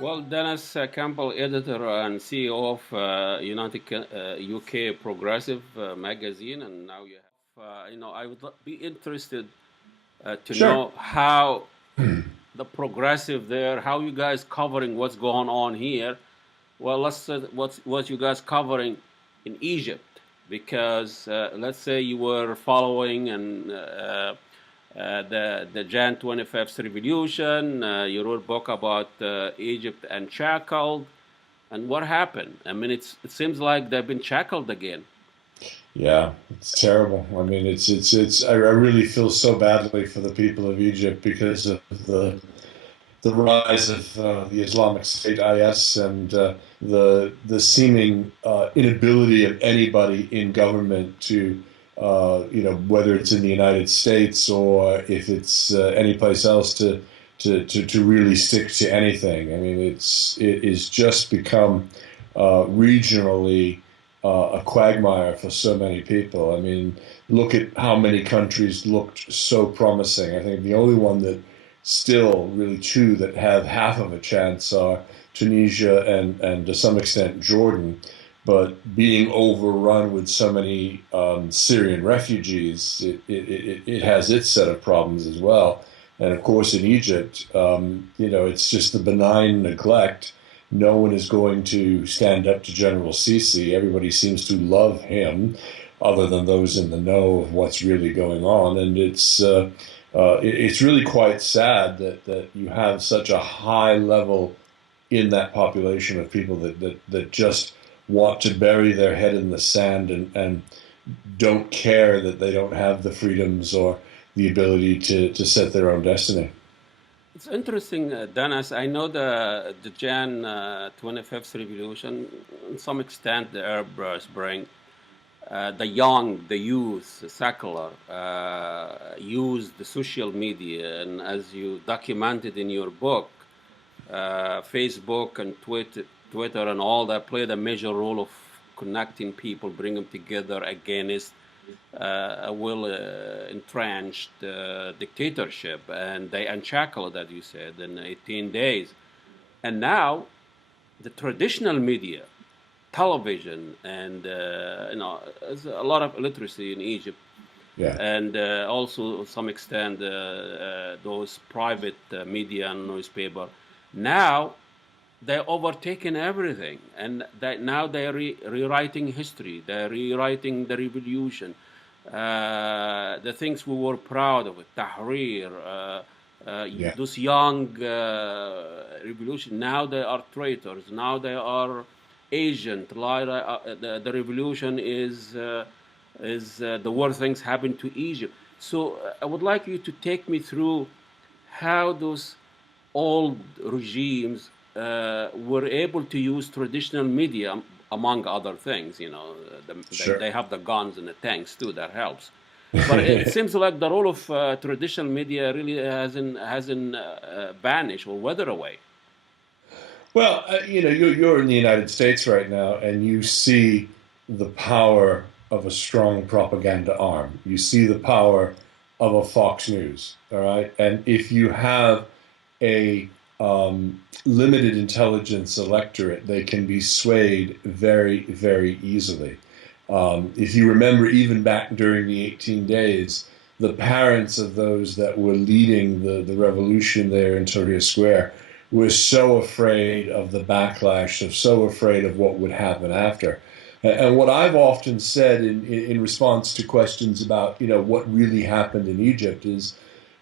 Well, Dennis Campbell, editor and CEO of UK Progressive magazine, and now you have, I would be interested to Sure. know how the progressive there, how you guys covering what's going on here. Well, let's say what you guys covering in Egypt, because let's say you were following and the Jan 25th revolution. You wrote a book about Egypt and shackled, and what happened? I mean, it seems like they've been shackled again. Yeah, it's terrible. I mean, I really feel so badly for the people of Egypt because of the rise of the Islamic State IS and the seeming inability of anybody in government to whether it's in the United States or if it's any place else to really stick to anything. I mean, it is just become regionally a quagmire for so many people. I mean, look at how many countries looked so promising. I think the only one that still really two that have half of a chance are Tunisia and to some extent Jordan. But being overrun with so many Syrian refugees, it has its set of problems as well. And of course, in Egypt, it's just the benign neglect. No one is going to stand up to General Sisi. Everybody seems to love him, other than those in the know of what's really going on. And it's really quite sad that you have such a high level in that population of people that just want to bury their head in the sand and don't care that they don't have the freedoms or the ability to set their own destiny. It's interesting, Dennis. I know the Jan 25th revolution, in some extent, the Arab Spring, the young, the youth, the secular, use the social media, and as you documented in your book, Facebook and Twitter and all that played a major role of connecting people, bring them together against a well entrenched dictatorship, and they unshackled, as you said, in 18 days. And now, the traditional media, television, and there's a lot of illiteracy in Egypt, Yeah. and also to some extent those private media and newspaper. Now they're overtaking everything, and now they're rewriting history. They're rewriting the revolution, the things we were proud of, Tahrir, Yeah. those young revolution. Now they are traitors. Now they are agent. The revolution is the worst things happen to Egypt. So I would like you to take me through how those old regimes were able to use traditional media, among other things. Sure. They have the guns and the tanks too. That helps. But it seems like the role of traditional media really hasn't vanished or withered away. Well, you're in the United States right now, and you see the power of a strong propaganda arm. You see the power of a Fox News, all right? And if you have a limited intelligence electorate, they can be swayed very, very easily. If you remember, even back during the 18 days, the parents of those that were leading the revolution there in Tahrir Square were so afraid of the backlash, so afraid of what would happen after. And what I've often said in response to questions about, what really happened in Egypt is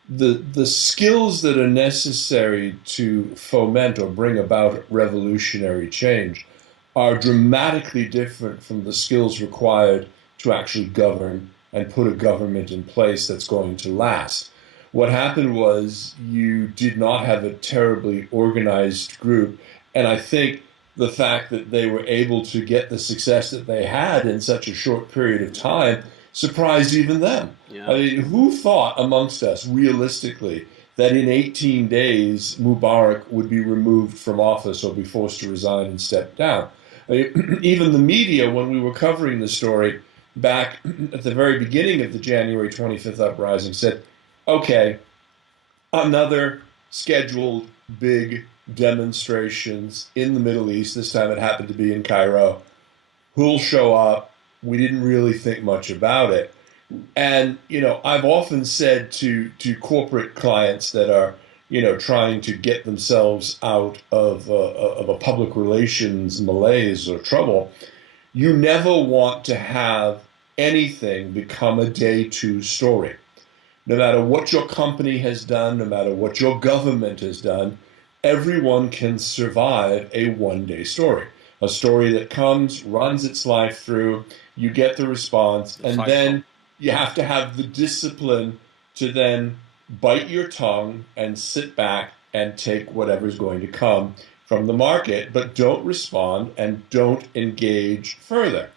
the skills that are necessary to foment or bring about revolutionary change are dramatically different from the skills required to actually govern and put a government in place that's going to last. What happened was you did not have a terribly organized group, and I think the fact that they were able to get the success that they had in such a short period of time surprised even them. Yeah. I mean, who thought amongst us realistically that in 18 days Mubarak would be removed from office or be forced to resign and step down? I mean, even the media, when we were covering the story, back at the very beginning of the January 25th uprising said, okay, another scheduled big demonstrations in the Middle East. This time it happened to be in Cairo. Who'll show up? We didn't really think much about it. And, I've often said to corporate clients that are, trying to get themselves out of a public relations malaise or trouble, you never want to have anything become a day two story. No matter what your company has done, no matter what your government has done, everyone can survive a one-day story. A story that comes, runs its life through, you get the response, The and cycle. then you have to have the discipline to then bite your tongue and sit back and take whatever's going to come from the market, but don't respond and don't engage further.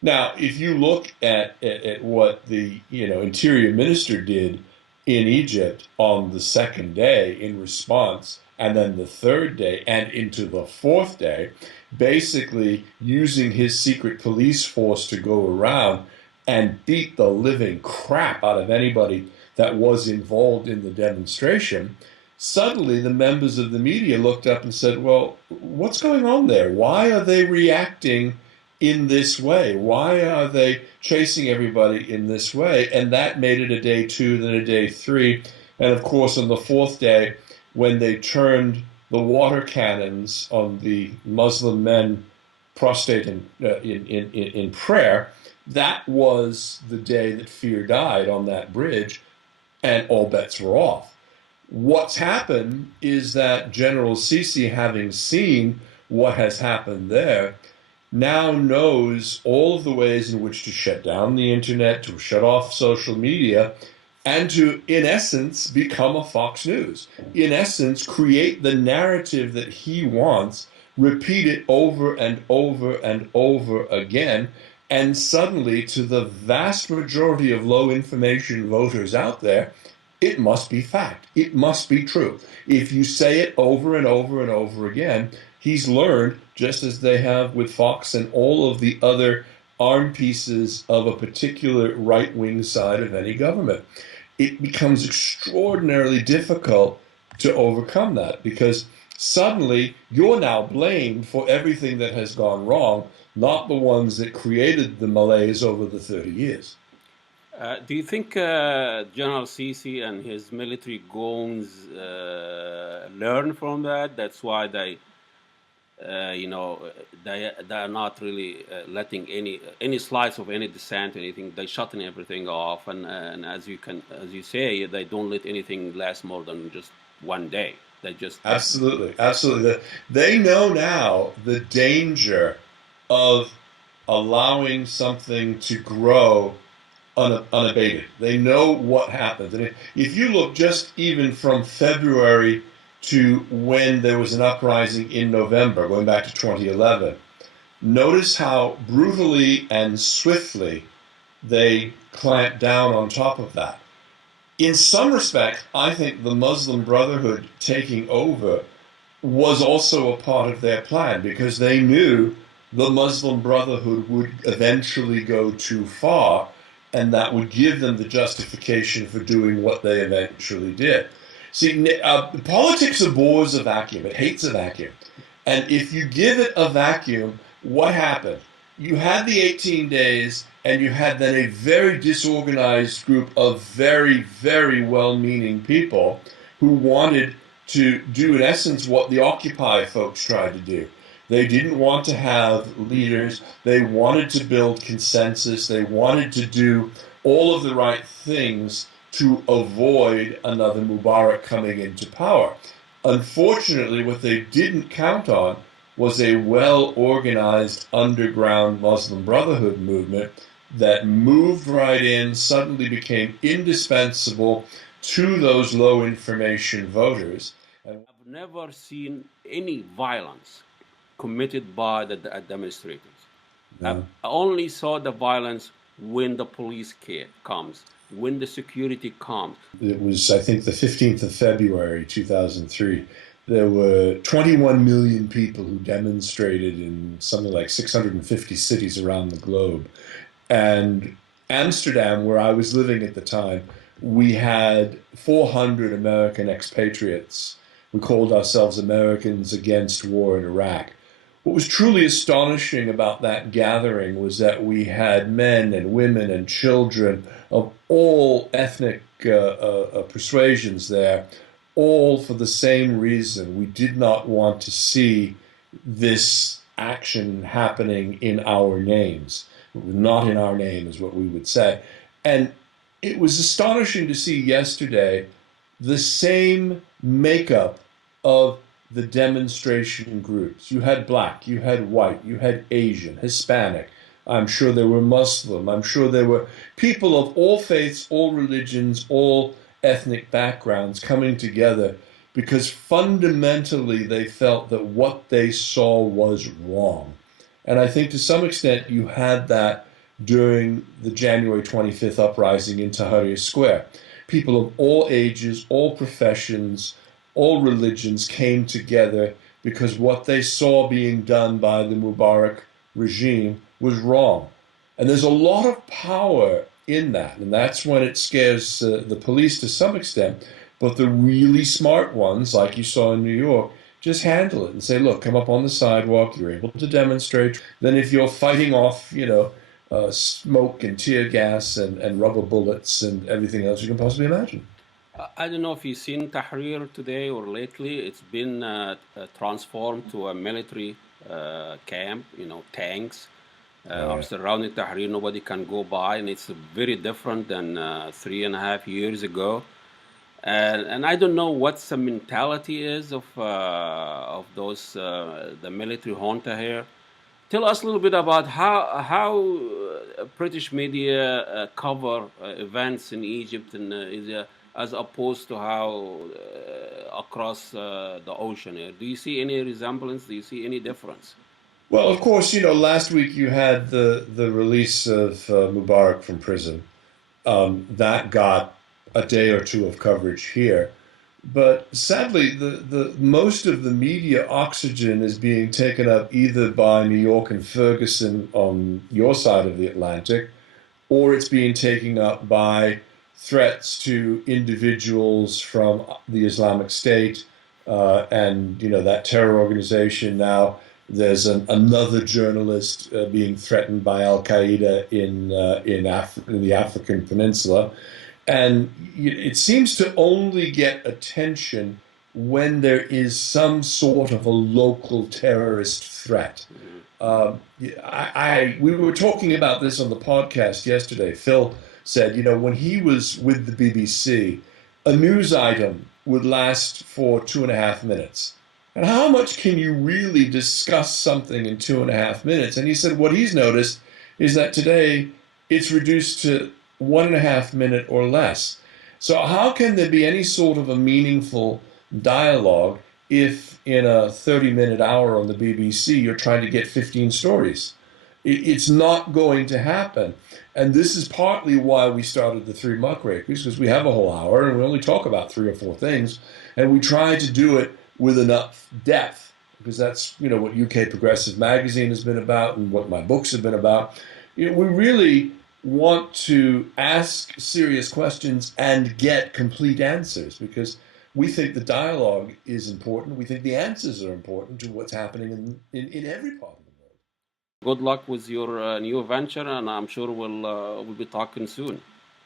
Now, if you look at what the interior minister did in Egypt on the second day in response, and then the third day and into the fourth day, basically using his secret police force to go around and beat the living crap out of anybody that was involved in the demonstration, suddenly the members of the media looked up and said, well, what's going on there? Why are they reacting in this way? Why are they chasing everybody in this way? And that made it a day two, then a day three. And of course, on the fourth day, when they turned the water cannons on the Muslim men prostrate in prayer, that was the day that fear died on that bridge, and all bets were off. What's happened is that General Sisi, having seen what has happened there, now knows all of the ways in which to shut down the internet, to shut off social media, and to, in essence, become a Fox News. In essence, create the narrative that he wants, repeat it over and over and over again, and suddenly, to the vast majority of low information voters out there, it must be fact. It must be true. If you say it over and over and over again, he's learned, just as they have with Fox and all of the other arm pieces of a particular right-wing side of any government. It becomes extraordinarily difficult to overcome that because suddenly you're now blamed for everything that has gone wrong, not the ones that created the malaise over the 30 years. Do you think General Sisi and his military goons learn from that? That's why they are not really letting any slice of any dissent, anything. They shutting everything off, and as you say, they don't let anything last more than just one day. They just Absolutely, absolutely. They know now the danger of allowing something to grow unabated. They know what happens. And if you look just even from February to when there was an uprising in November, going back to 2011, notice how brutally and swiftly they clamped down on top of that. In some respect, I think the Muslim Brotherhood taking over was also a part of their plan because they knew the Muslim Brotherhood would eventually go too far, and that would give them the justification for doing what they eventually did. See, politics abhors a vacuum. It hates a vacuum. And if you give it a vacuum, what happened? You had the 18 days, and you had then a very disorganized group of very, very well-meaning people who wanted to do, in essence, what the Occupy folks tried to do. They didn't want to have leaders. They wanted to build consensus. They wanted to do all of the right things to avoid another Mubarak coming into power. Unfortunately, what they didn't count on was a well-organized underground Muslim Brotherhood movement that moved right in, suddenly became indispensable to those low information voters. I've never seen any violence committed by the demonstrators. I No. only saw the violence when the police comes, when the security comes. It was, I think, the 15th of February, 2003. There were 21 million people who demonstrated in something like 650 cities around the globe. And Amsterdam, where I was living at the time, we had 400 American expatriates. We called ourselves Americans Against War in Iraq. What was truly astonishing about that gathering was that we had men and women and children of all ethnic persuasions there, all for the same reason. We did not want to see this action happening in our names. Not in our name, is what we would say. And it was astonishing to see yesterday the same makeup of the demonstration groups. You had black, you had white, you had Asian, Hispanic. I'm sure there were Muslim. I'm sure there were people of all faiths, all religions, all ethnic backgrounds coming together because fundamentally they felt that what they saw was wrong. And I think to some extent you had that during the January 25th uprising in Tahrir Square. People of all ages, all professions, all religions came together because what they saw being done by the Mubarak regime was wrong. And there's a lot of power in that. And that's when it scares the police to some extent. But the really smart ones, like you saw in New York, just handle it and say, look, come up on the sidewalk, you're able to demonstrate. Then if you're fighting off, smoke and tear gas and rubber bullets and everything else you can possibly imagine. I don't know if you've seen Tahrir today or lately. It's been transformed to a military camp. Tanks are surrounding Tahrir. Nobody can go by, and it's very different than 3.5 years ago. And I don't know what the mentality is of those the military junta here. Tell us a little bit about how British media cover events in Egypt and Israel, as opposed to how across the ocean here. Do you see any resemblance? Do you see any difference? Well, of course, last week you had the release of Mubarak from prison. That got a day or two of coverage here. But sadly, the most of the media oxygen is being taken up either by New York and Ferguson on your side of the Atlantic, or it's being taken up by threats to individuals from the Islamic State and that terror organization. Now there's another journalist being threatened by Al Qaeda in the African Peninsula. And it seems to only get attention when there is some sort of a local terrorist threat. We were talking about this on the podcast yesterday. Phil said, when he was with the BBC, a news item would last for 2.5 minutes. And how much can you really discuss something in 2.5 minutes? And he said what he's noticed is that today it's reduced to 1.5 minute or less. So how can there be any sort of a meaningful dialogue if in a 30-minute hour on the BBC you're trying to get 15 stories? It's not going to happen. And this is partly why we started the Three Muckrakers, because we have a whole hour and we only talk about 3 or 4 things. And we try to do it with enough depth, because that's what UK Progressive Magazine has been about and what my books have been about. We really want to ask serious questions and get complete answers, because we think the dialogue is important. We think the answers are important to what's happening in every part of the world. Good luck with your new venture, and I'm sure we'll be talking soon.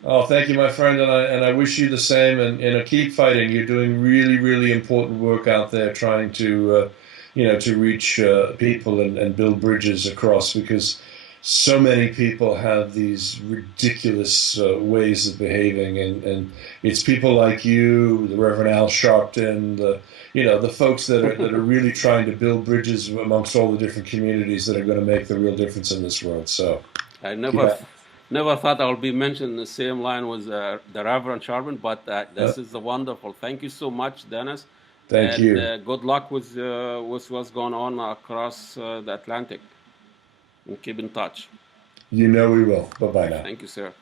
Oh, thank you, my friend, and I wish you the same. And keep fighting. You're doing really, really important work out there, trying to to reach people and build bridges across, because so many people have these ridiculous ways of behaving, and it's people like you, the Reverend Al Sharpton, the folks that are really trying to build bridges amongst all the different communities that are going to make the real difference in this world. So I never thought I would be mentioned in the same line with the Reverend Sharpton, but this is wonderful. Thank you so much, Dennis. Thank you. Good luck with what's going on across the Atlantic. And keep in touch. We will. Bye-bye now. Thank you, sir.